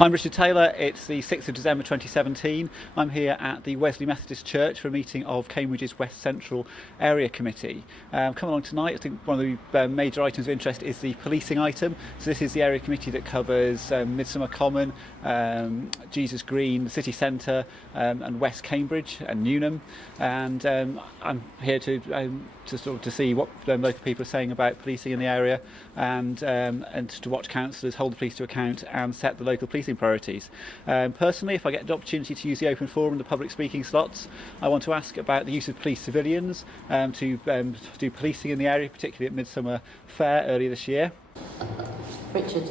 I'm Richard Taylor. It's the 6th of December 2017. I'm here at the Wesley Methodist Church for a meeting of Cambridge's West Central Area Committee. Come along tonight, I think one of the major items of interest is the policing item. So this is the area committee that covers Midsummer Common, Jesus Green, the city centre, and West Cambridge and Newnham. And I'm here to see what local people are saying about policing in the area, and to watch councillors hold the police to account and set the local policing priorities. Personally, if I get the opportunity to use the open forum and the public speaking slots, I want to ask about the use of police civilians to do policing in the area, particularly at Midsummer Fair earlier this year. Richard.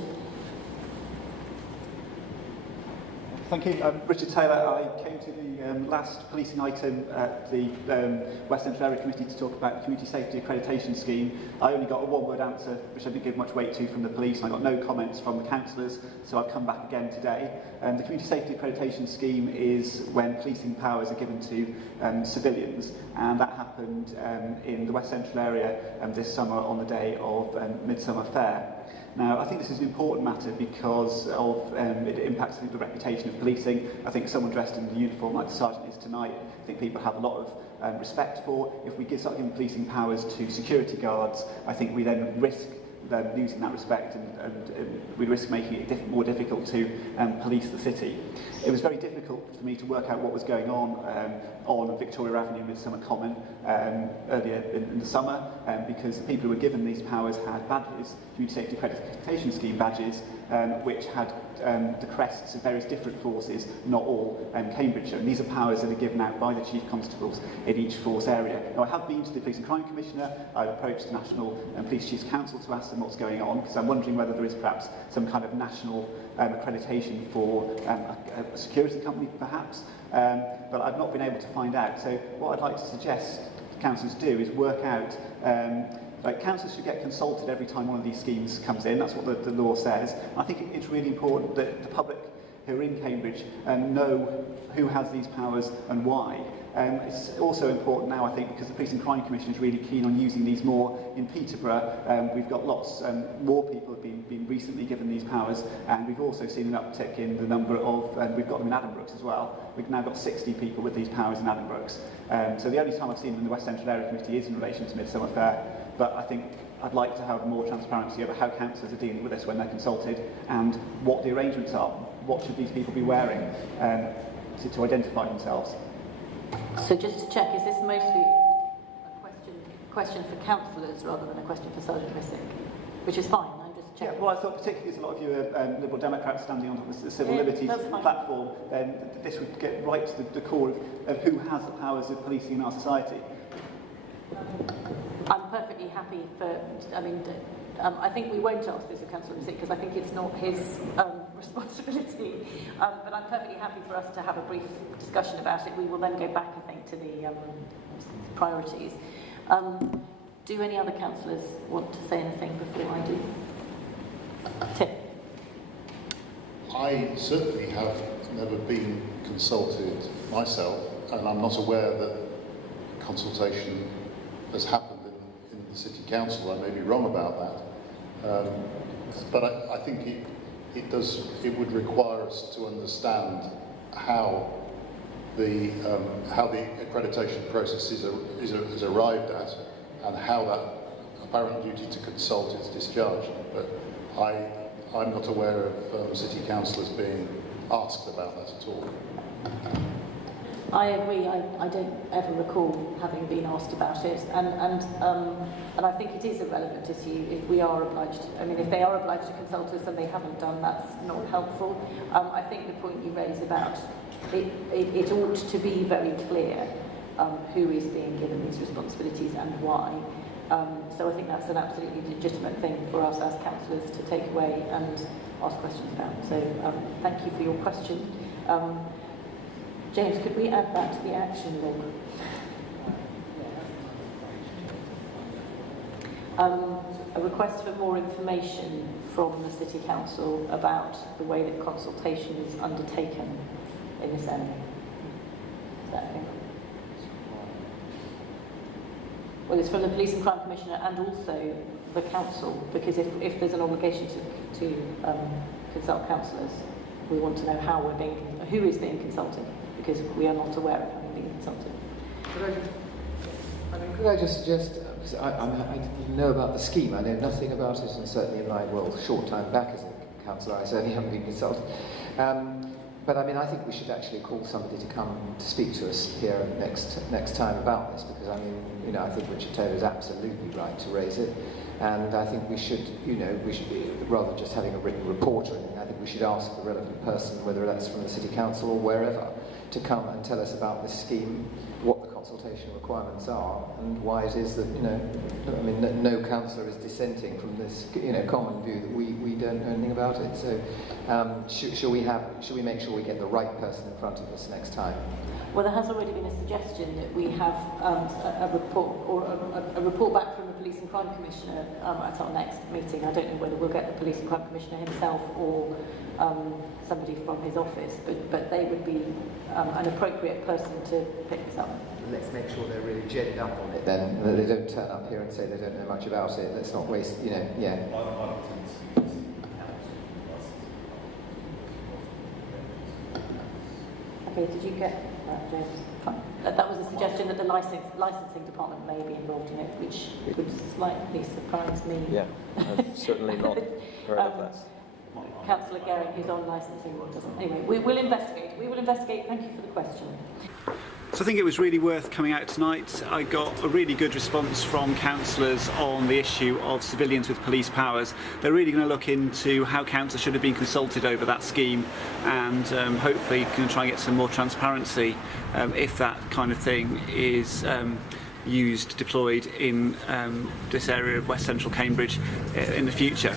Thank you. I'm Richard Taylor. I came to the last policing item at the West Central Area Committee to talk about the Community Safety Accreditation Scheme. I only got a one-word answer, which I didn't give much weight to, from the police, and I got no comments from the councillors, so I've come back again today. The Community Safety Accreditation Scheme is when policing powers are given to civilians, and that happened in the West Central area this summer on the day of Midsummer Fair. Now, I think this is an important matter because of it impacts the reputation of policing. I think someone dressed in the uniform like the sergeant is tonight, I think people have a lot of respect for. If we start giving policing powers to security guards, I think we then risk losing that respect, and we risk making it more difficult to police the city. It was very difficult for me to work out what was going on Victoria Avenue, Midsummer Common, earlier in the summer, because the people who were given these powers had badges, Community Safety Accreditation Scheme badges, which had the crests of various different forces, not all Cambridgeshire. And these are powers that are given out by the Chief Constables in each force area. Now, I have been to the Police and Crime Commissioner. I've approached the National Police Chiefs Council to ask them what's going on, because I'm wondering whether there is perhaps some kind of national accreditation for a security company, perhaps. But I've not been able to find out. So what I'd like to suggest councillors do is work out councillors should get consulted every time one of these schemes comes in. That's what the law says. I think it's really important that the public who are in Cambridge know who has these powers and why. It's also important now, I think, because the Police and Crime Commission is really keen on using these more in Peterborough. We've got lots more people have been recently given these powers, and we've also seen an uptick in the number of, we've got them in Addenbrooke's as well. We've now got 60 people with these powers in Addenbrooke's. So the only time I've seen them in the West Central Area Committee is in relation to Midsummer Fair, but I think I'd like to have more transparency over how councillors are dealing with this when they're consulted, and what the arrangements are. What should these people be wearing to identify themselves? So just to check, is this mostly a question for councillors rather than a question for Sergeant Missick? Which is fine, I'm just checking. Yeah, well, I thought particularly as a lot of you are Liberal Democrats standing on the civil liberties platform, then this would get right to the core of who has the powers of policing in our society. I'm perfectly happy for, I think we won't ask this of Councillor Missick because I think it's not his responsibility, but I'm perfectly happy for us to have a brief discussion about it. We will then go back, I think, to the priorities. Do any other councillors want to say anything before I do? Tim? I certainly have never been consulted myself, and I'm not aware that consultation has happened in the City Council. I may be wrong about that, but I think it would require us to understand how the accreditation process is arrived at, and how that apparent duty to consult is discharged. But I'm not aware of City Councillors being asked about that at all. I agree. I don't ever recall having been asked about it, and I think it is a relevant issue if we are obliged. If they are obliged to consult us and they haven't done, that's not helpful. I think the point you raise about it ought to be very clear who is being given these responsibilities and why. So I think that's an absolutely legitimate thing for us as councillors to take away and ask questions about. So thank you for your question. James, could we add that to the action log? A request for more information from the City Council about the way that consultation is undertaken in this area. Is that okay? Well, it's from the Police and Crime Commissioner and also the Council, because if there's an obligation to consult councillors, we want to know who is being consulted, because we are not aware of having been consulted. Could I just suggest, because I didn't know about the scheme, I know nothing about it, and certainly in my, short time back as a councillor, I certainly haven't been consulted. But I mean, I think we should actually call somebody to come to speak to us here next time about this, because I mean, I think Richard Taylor is absolutely right to raise it, and I think we should, rather than just having a written report or anything, I think we should ask the relevant person, whether that's from the City Council or wherever, to come and tell us about this scheme, what the consultation requirements are, and why it is that, no councillor is dissenting from this, common view that we don't know anything about it. So, should we make sure we get the right person in front of us next time? Well, there has already been a suggestion that we have a report back from the Police and Crime Commissioner at our next meeting. I don't know whether we'll get the Police and Crime Commissioner himself or somebody from his office, but they would be an appropriate person to pick this up. Let's make sure they're really jetted up on it then, that they don't turn up here and say they don't know much about it. Let's not waste, yeah. Okay, did you get that, James? Fine. That was a suggestion that the licensing department may be involved in it, which would slightly surprise me. Yeah, I've certainly not heard of that. Councillor Gehring, who's on licensing, doesn't. Anyway, we will investigate. We will investigate. Thank you for the question. So I think it was really worth coming out tonight. I got a really good response from councillors on the issue of civilians with police powers. They're really going to look into how council should have been consulted over that scheme, and hopefully can try and get some more transparency if that kind of thing is deployed in this area of West Central Cambridge in the future.